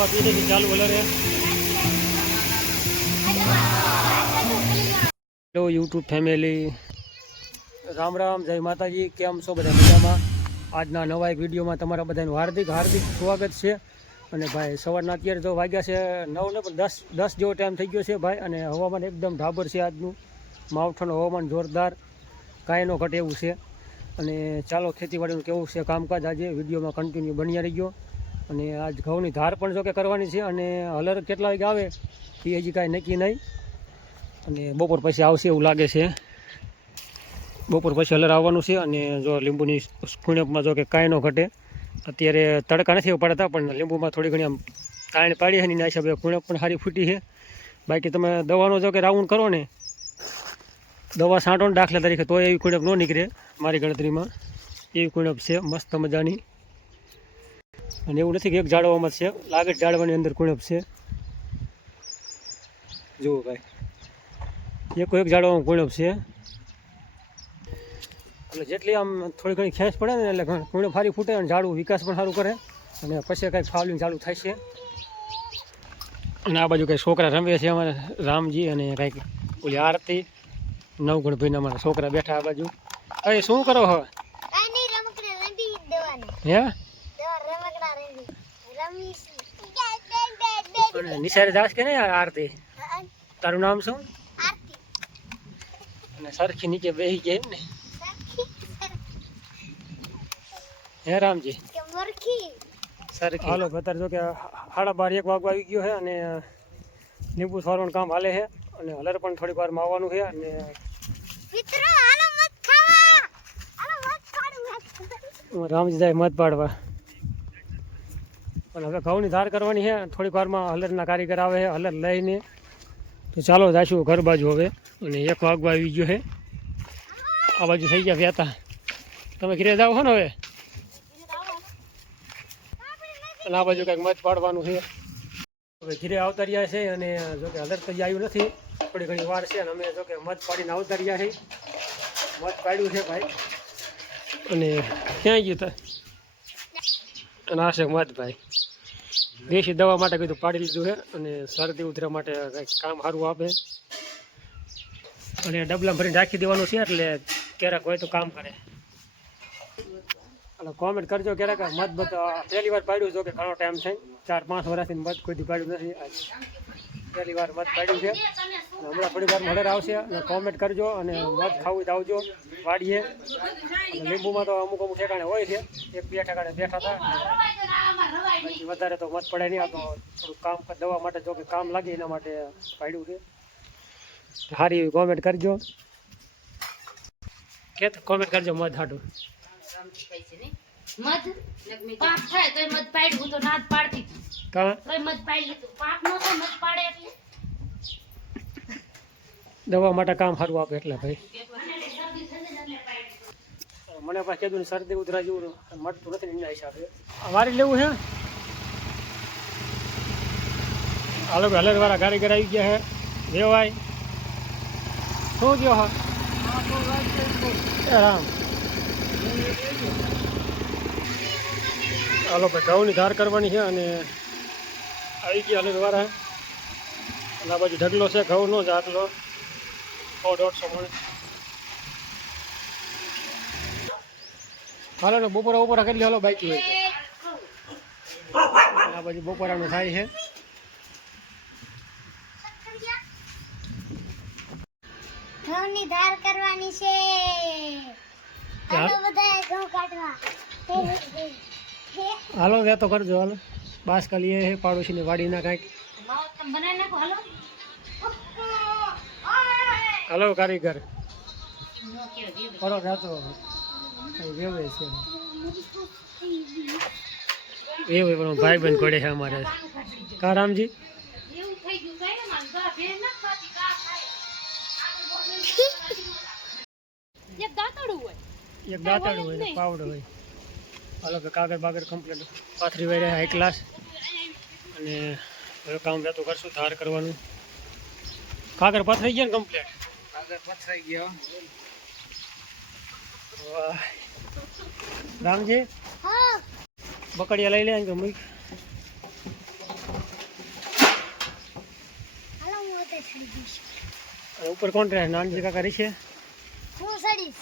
બા પી દે ચાલુ વલરે hello YouTube family, Ram Ram, જય માતાજી. કેમ છો બધા? મજામાં? આજના નવા એક વિડીયોમાં તમારા બધાનું હાર્દિક હાર્દિક સ્વાગત છે. અને ભાઈ સવારના અત્યારે તો વાગ્યા છે 9 ને, પણ 10 જેવો ટાઈમ થઈ ગયો છે ભાઈ. અને હવામાન એકદમ ઢાબર છે આજનું, માવઠાનું હવામાન જોરદાર, કાંઈ ન ઘટે એવું છે. અને ચાલો ખેતીવાડીનું કેવું છે કામકાજ આજે વિડીયોમાં કન્ટિન્યુ બન્યા રહી ગયો. અને આજ ઘઉંની ધાર પણ જો કે કરવાની છે. અને હલર કેટલા વાગે આવે એ હજી કાંઈ નક્કી નહીં. અને બપોર પછી આવશે એવું લાગે છે. બપોર પછી હલર આવવાનું છે. અને જો લીંબુની કુણપમાં જો કે કાંઈ ન ઘટે. અત્યારે તડકા નથી પડતા, પણ લીંબુમાં થોડી ઘણી આમ તાણ પાડી છે ને, એના હિસાબે કુણપ પણ સારી ફૂટી છે. બાકી તમે દવાનો જો કે રાઉન્ડ કરો ને, દવા છાંટો ને દાખલા તરીકે, તો એવી કુણપ ન નીકળે મારી ગણતરીમાં. એવી કુણપ છે મસ્ત મજાની. અને એવું નથી કે એક ઝાડવામાં છે, લાગે ઝાડવાની અંદર કુણપ છે. જુઓ ભાઈ, એક ઝાડવામાં કુણપ છે. એટલે જેટલી આમ થોડી ઘણી ખેંચ પડે ને, એટલે કુણપ સારી ફૂટે અને ઝાડું વિકાસ પણ સારું કરે. અને પછી કંઈક ફાવલિંગ ચાલુ થાય છે. અને આ બાજુ કંઈ છોકરા રમે છે અમારે રામજી, અને કંઈક ઓલી આરતી નવગણભાઈના અમારા છોકરા બેઠા આ બાજુ. અરે શું કરો હવે? હે નિશાળે જાસ કે નહીં આરતી? તારું નામ શું? અને સરખી નીચે બેસી જાય એમ ને? હે રામજી સરખી. હાલો અત્યારે જો કે 12:30 વાગવા આવી ગયો છે. અને લીંબુ સારવાનું કામ હાલે છે. અને હલર પણ થોડીક વારમાં આવવાનું છે. અને રામજી જાય મત પાડવા. અને હવે ઘઉંની ધાર કરવાની છે. થોડીક વારમાં હલરના કારીગર આવે છે હલર લઈને. તો ચાલો જાશું ઘર બાજુ હવે. અને 1 વાગવા આવી ગયો છે. આ બાજુ થઈ ગયા વ્યાતા. તમે ઘરે જાઓ છો ને હવે? અને આ બાજુ કંઈક મત પાડવાનું છે. હવે ઘરે આવતા રહ્યા છે. અને જોકે હલર તો આવ્યું નથી, થોડી ઘણી વાર છે. અને અમે જોકે મત પાડીને આવતા રહ્યા છે. મત પાડ્યું છે ભાઈ. અને ક્યાં ગયું તા? અને આ છે મત ભાઈ, દેશી દવા માટે કીધું પાડી લીધું છે. અને શરદી ઉધરા માટે કંઈક કામ સારું આપે. અને ડબલા ભરીને રાખી દેવાનું છે, એટલે ક્યારેક હોય તો કામ કરે. અને કોમેન્ટ કરજો ક્યારેક મત પહેલી વાર પાડ્યું. જો કે ઘણો ટાઈમ થાય, 4-5 વર્ષથી મત કોઈ પાડ્યું નથી. પહેલી વાર મત પાડ્યું છે. હમણાં થોડી વાર હલર આવશે. અને કોમેન્ટ કરજો. અને મત ખાવું તો આવજો વાડીએ. અને લીંબુમાં તો અમુક ઠેકાણે હોય છે, 1-2 ઠેકાણે બેઠા હતા. પછી વધારે તો મત પડે નહીં. આ તો થોડુંક કામ દવા માટે જો કે કામ લાગે એના માટે પાડ્યું છે. સારી એવી કોમેન્ટ કરજો. કે કોમેન્ટ કરજો મત હાટું. દવા માટે કામ સારું આપે એટલે ભાઈ. મને પાછું કીધું શરદી ઉધરા જેવું મળતું નથી એના હિસાબે વારી લેવું છે. હાલો હલર વાળા કારીગર આવી ગયા છે. દેવાય શું કયો? હા રામ. હાલો ભાઈ, ઘઉંની ધાર કરવાની છે. અને આવી ગયા હલર વાળા. અને આ બાજુ ઢગલો છે ઘઉંનો જ આટલો 100-150 મણ. હાલો ને બપોરા કરી હાલો બાકી હોય તો. આ બાજુ બપોરાનું થાય છે. ઘઉંની ધાર કરવાની છે. હાલો બધા ઘઉં કાઢવા. હાલો તો કરજો. હાલો બાસ કાલી એ પાડોશીની વાડીના કાંઈક બનાવી નાખો. હાલો હાલો કારીગર કરો જાતો વેવે છે. એવું પણ ભાઈ બંધ પડે છે અમારે. કા રામજી? એક દાંતડું હોય ને પાવડો હોય. હાલો કે કાગળ બાગળ કમ્પ્લીટ પાથરી વાય હાઈ ક્લાસ. અને હવે કામ જતું કરશું ધાર કરવાનું. કાગળ પથરાઈ ગયા ને કમ્પ્લીટ? કાગળ પથરાઈ ગયો. વાહ રામજી, બકડિયા લઈ લે. મૂક ઉપર કોણ રહે? નાનજી કાકા રહી છે. હું સડીશ.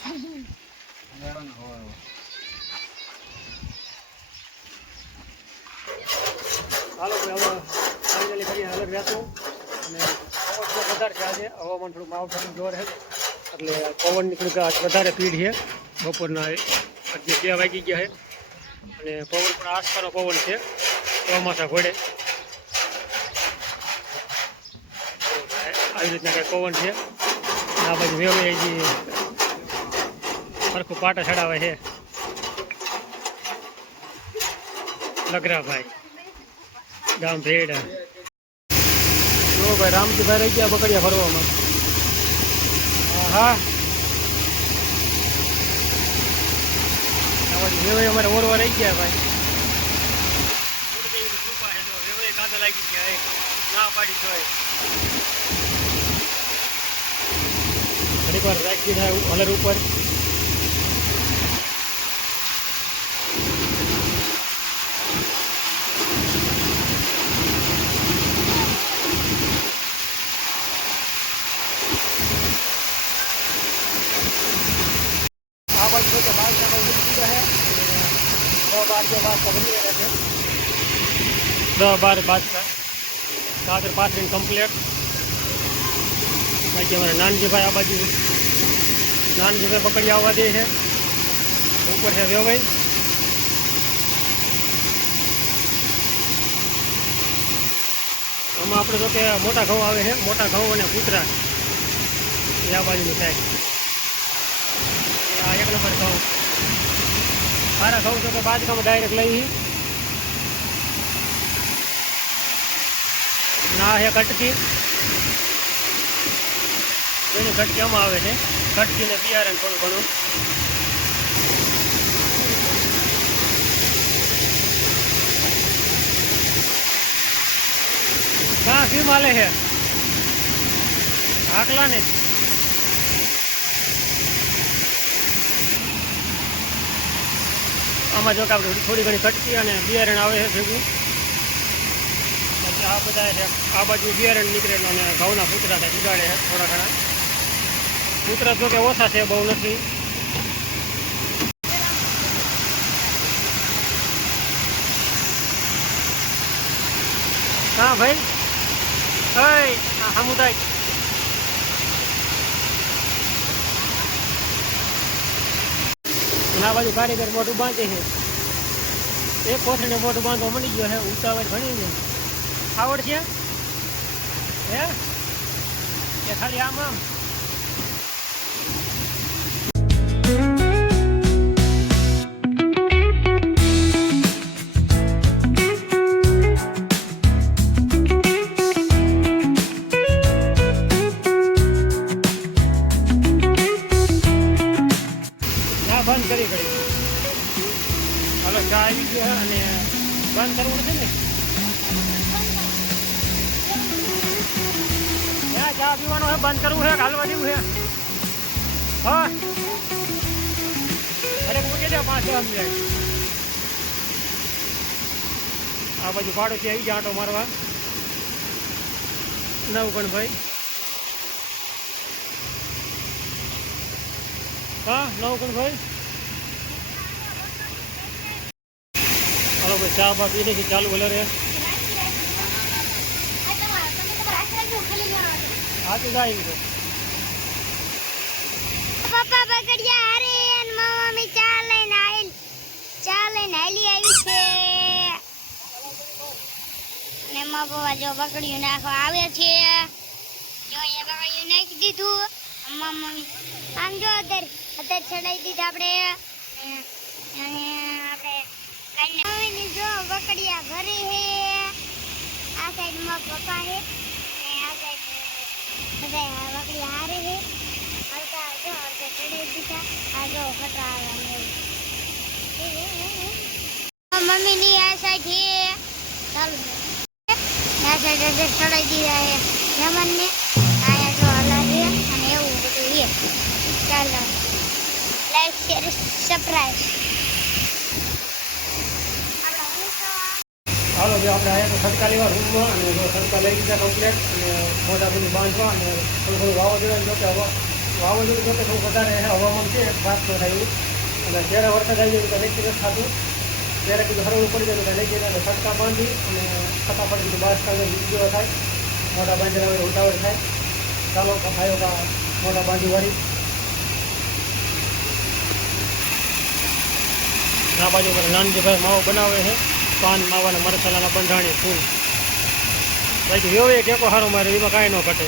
હાલો ભાઈ, હવે ફાઇનલી કરીએ હાલત રહેતું. અને પવન થોડો વધારે છે આજે, હવામાન થોડુંક માવઠાનું જોર છે એટલે પવનની થોડીક આજ વધારે સ્પીડ છે. બપોરના 2 વાગી ગયા છે અને પવન પણ આસપાસનો પવન છે, ચોમાસા ઘોડે આવી રીતના કંઈક પવન છે. આ બાજુ વેવાઈજી સરખું પાટા ચડાવે છે લગરાભાઈ ગામ ભેડ. જો ભાઈ રામજીભાઈ રહી ગયા બકડિયા ફરવામાં. હા વેવાઈ અમારે ઓરવા રહી ગયા ભાઈ. વેવાઈ કાંદા લાગી ગયા ના પાડી જોય ઘણી વાર રાખી થાય હલર ઉપર. આ બાજુ તો 12 ટકા ઉડી ગયા છે. 10-12 બાસકા બની રહ્યા છે. 10-12 બાસકા કાદર પાથરીને કમ્પ્લેટ. બાકી અમારે નાનજીભાઈ આ બાજુ નાનજીભાઈ પકડી આવવા દે છે. ઉપર છે વેવાઈ. આમાં આપણે જો કે મોટા ઘઉં આવે છે, મોટા ઘઉં અને કૂતરા એ આ બાજુની સાઈડ. આ 1 નંબર ઘઉં સારા ઘઉં તો કે બાજકામાં ડાયરેક્ટ લઈ ના હે કટકી. એની કટકી આમાં આવે છે, કટકીને બિયારણ થોડું ઘણું. કાં શી માલે છે આકલા ને. આમાં જો કે આપણે થોડી ઘણી કટકી અને બિયારણ આવે છે ભેગું. પછી આ બધા છે આ બાજુ બિયારણ નીકળેલું અને ઘઉંના પૂતરા થાય ઉગાડે છે થોડા ઘણા. પૂતરા જો કે ઓછા છે, બહુ નથી. હા ભાઈ સમુદાય આ બાજુ કારીગર મોટું બાંધે છે. એક કોથળીને મોટું બાંધવા મળી ગયો છે. ઉતાવળ ઘણી છે. આવડ છે હે કે ખાલી આમ આમ? બંધ કરી હાલો ચા આવી ગયો અને બંધ કરવું નથી ને? ચા પીવાનો છે, બંધ કરવું છે, હાલવા દેવું છે. હા અરે મૂકી દે 5-10 મિનિટ. આ બાજુ પાડોશી આવી ગયા આંટો મારવા. નવગણભાઈ હા નવગણભાઈ હાલો ભાઈ ચા બા પી દે ચાલુ ભલે રે. હા તો જાય પપ્પા બકડિયા હારે અને મમ્મી ચા લઈને હાલી આવી છે. ને મા પપ્પા જો બકડીયું નાખવા આવે છે. જો અહીંયા બકડીયું નાખી દીધું. મમ્મી આમ જો અત્યારે ચડાવી દીધા આપણે. અને આપણે મમ્મીની જો બકડિયા ઘરે છે. આ સાઈડ માં પપ્પા છે અને આ સાઈડ બધા બકડિયા હારે છે. હલકા જો હલકા ચડાવી દીધા. આ જો ખતરા મમ્મીની આ સાઈડ છે ચાલુ આ સાઈડ ચડાવી દીધા છે જમણને. અહીંયા જો હલાવીએ અને એવું બધું છે. ચાલો લાઈક શેર સબસ્ક્રાઇબ. હાલો ભાઈ આપણે આવ્યા તો સડકા લેવા રૂમમાં અને જો સડકા લઈ લીધા કમ્પ્લેટ અને મોટા બધું બાંધવા અને થોડું થોડું વાવાઝોડા જોકે વાવાઝોડું જોકે થોડું વધારે હવામાન છે ખાસ ન થાય એવું અને જ્યારે વરસાદ આવી જાય તો નક્કી નથી થતું ત્યારે કીધું હરવડું પડી જાય તો નક્કી એટલે સડકા બાંધી અને ફટાફટ કીધું બાસ કાઢે જેવો થાય મોટા બાંધેલા હોય ઉતાવળ થાય ચાલો ભાઈઓ મોટા બાંધી વાળી આ બાજુ પર નાનજીભાઈ માવો બનાવે છે પાન માવાના મરસાલાના બંધાણી ફૂલ બાકી એવો એક એકો સારો મારે એમાં કાંઈ ન ઘટે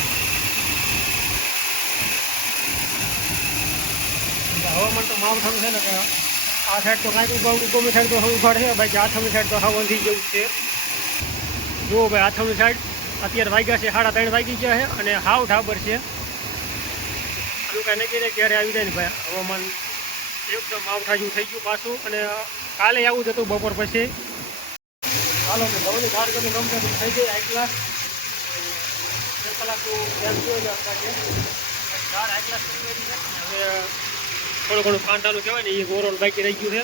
હવામાન તો માવઠાનું છે ને કે આ સાઈડ તો કાંઈક ગમે સાઈડ તો હવે ઉઘાડ છે બાકી આથમની સાઈડ તો હવા થઈ જેવું છે જુઓ ભાઈ આથમની સાઈડ અત્યારે વાગ્યા છે 3:30 વાગી ગયા છે અને હાવ ઢાબર છે એવું કાંઈ નક્કી નહીં ક્યારે આવી જાય ને ભાઈ હવામાન એકદમ માવઠા જેવું થઈ ગયું પાછું અને કાલે આવું જ હતું બપોર પછી હાલો કે ઘઉંની ધાર કરી રમતા થઈ જાય 1 કલાક 1 કલાક તો એમ જોઈ લે ધાર 1 કલાક કરી દીધી છે હવે થોડું ઘણું કાંટાનું કહેવાય ને એ ઓવરઓલ બાકી રહી ગયું છે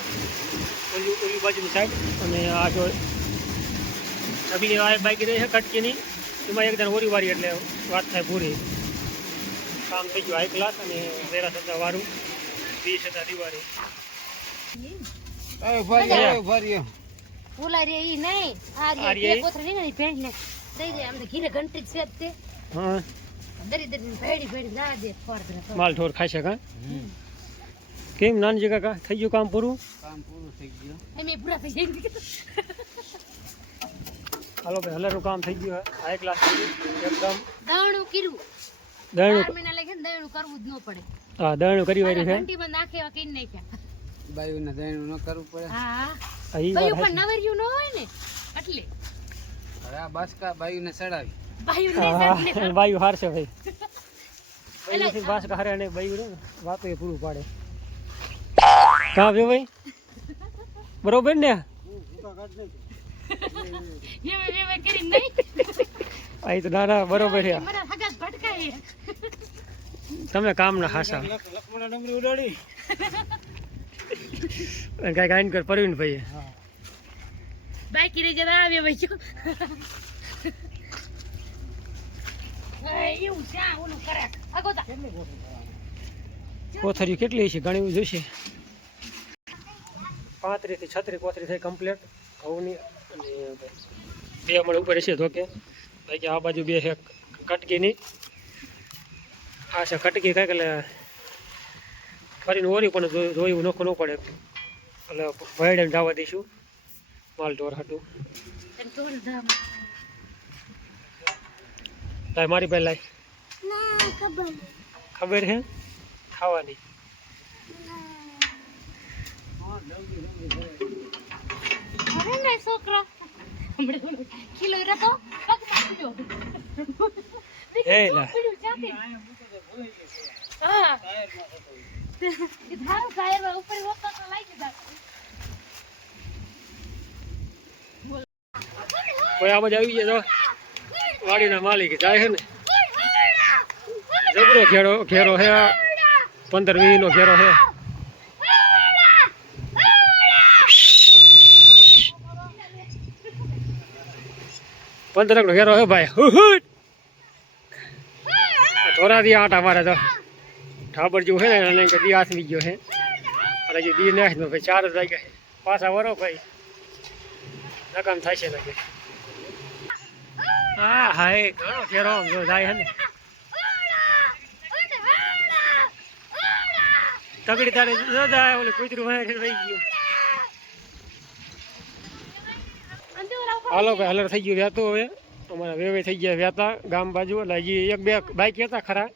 ઓલી બાજુની સાઈડ અને આ જો અભીની વાયર બાકી રહી છે કટકીની એમાં એકદમ ઓરી વારી એટલે વાત થાય પૂરી કામ થઈ ગયું 1 કલાક અને વેરા થતા વારું 20 હતા દિવાળી ફૂલા રે ઈ નહીં આ રે કોથરી ને પેન્ટ ને દઈ દે આમ તો ઘીરે ઘંટી છે તે હા દરી દરી ભેડી ના દે ફોર માલ ઠોર ખાશે કા કેમ નાનજી કાકા થઈ ગયું કામ પૂરું થઈ ગયું એમે પૂરા થઈ ગયા હાલો ભાઈ હલરનું કામ થઈ ગયું હે 1 કલાક એકદમ દવણું કર્યું દળનું 4 મહિના લાગે ને દવણું કરવું જ ન પડે હા દળનું કરી વાર્યું છે ઘંટી બંધ નાખેવા કઈ નાખ્યા બાયુને દયનું ન કરવું પડે. હા ઈ બાયુ વાત પણ નવરિયું ન હોય ને એટલે હવે આ બાસકા બાયુને ચડાવી. બાયુ હા બાયુ હારશે ભાઈ બાયુ બાસ હારે ને બાયુ રે વાતો એ પૂરું પાડે કા બે ભાઈ બરોબર ને યે કરી નહીં આ તો ના બરોબર છે મારા હગાત ભટકાય તમે કામ ના હાસા લખમણા ડમરી ઉડાડી. કઈ કાઈન કર પરવીન ભાઈ બાકી રહી જતા આવે ભાઈ એવું છે ઓલું કરે આગોતા કોથરી કેટલી છે ઘણી જોઈશે 35 થી 36 કોથરી થઈ કમ્પ્લીટ ઘઉંની અને 2 મણ ઉપર હશે તો કે બાકી આ બાજુ 2 છે કટકીની આ છે કટકી કાંઈક એટલે ફરીને ઓરી પણ જોયું નોખું ન પડે એટલે ભાઈને જવા દઈશું માલ ઢોર હતું લાય મારી ભાઈ લાય ખબર હે ખાવાની છોકરો કિલો રતો એ લા હા એ ધારો કાયર ઉપર હોતા તો લાગી જાય કોઈ આ બાજુ આવી જાય તો વાડીના માલિક જાય છે ને જબરો ઘેરો હે 15-20 નો ઘેરો હે પંદર નો ઘેરો હે ભાઈ થોડા દી આટા મારે તો ઠાબર જેવું છે ને કે દી આથમી ગયો છે અને જે દી નાખ ભાઈ 4 જ વાગ્યા છે પાછા વરો ભાઈ નકામ થાય છે લાગે હા હાય ઘણો ઘેરો આમ જો જાય છે ને તગડી તારે જો જાય ઓલી કૂતરું વાય રહી ગયું હાલો ભાઈ હલર થઈ ગયું વ્યાતું હવે અમારા વેવે થઈ ગયા વ્યાતા ગામ બાજુ એટલે હજી 1-2 બાઈક હતા ખરા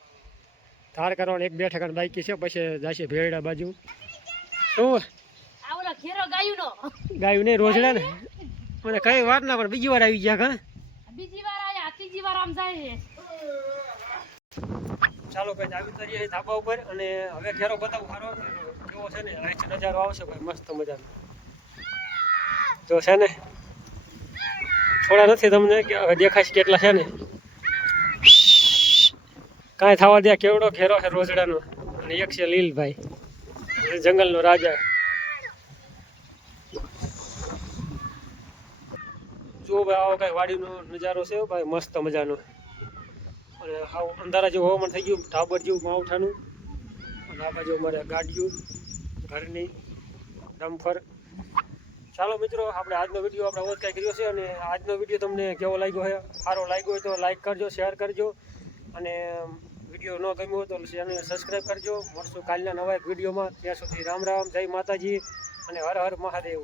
ધાર કરવાનું 1-2 ઠેકાણ બાઈકી છે પછી જશે ભેરડા બાજુ શું ગાયું નહીં રોજડા ને મને કઈ વાર ના પણ બીજી વાર આવી ગયા કા બીજી વાર આયા ત્રીજી વાર આમ જાય ચાલો ભાઈ આવી તરીએ ધાબા ઉપર અને હવે ઘેરો બતાવું ખારો કેવો છે ને રાઈટ નજારો આવશે ભાઈ મસ્ત મજાનો જો છે ને થોડા નથી તમને કે હવે દેખાશે કેટલા છે ને કાંઈ થવા દે કેવડો ઘેરો છે રોજડાનો અને એક છે લીલભાઈ જંગલનો રાજા જુઓ ભાઈ આવો કાંઈ વાડીનો નજારો છે ભાઈ મસ્ત મજાનો. અને હાવ અંધારા જેવું હવામાન થઈ ગયું, ઢાબર જેવું માવઠાનું. અને આ બાજુ અમારે ગાડીઓ ઘરની ડમ્ફર. ચાલો મિત્રો, આપણે આજનો વિડીયો આપણે ઓર કાંઈ કર્યો છે. અને આજનો વિડીયો તમને કેવો લાગ્યો છે? સારો લાગ્યો હોય તો લાઈક કરજો, શેર કરજો. અને વિડીયો ન ગમ્યો હોય તો ચેનલને સબસ્ક્રાઈબ કરજો. મળશું કાલના નવા એક વિડીયોમાં. ત્યાં સુધી રામ રામ, જય માતાજી અને હર હર મહાદેવ.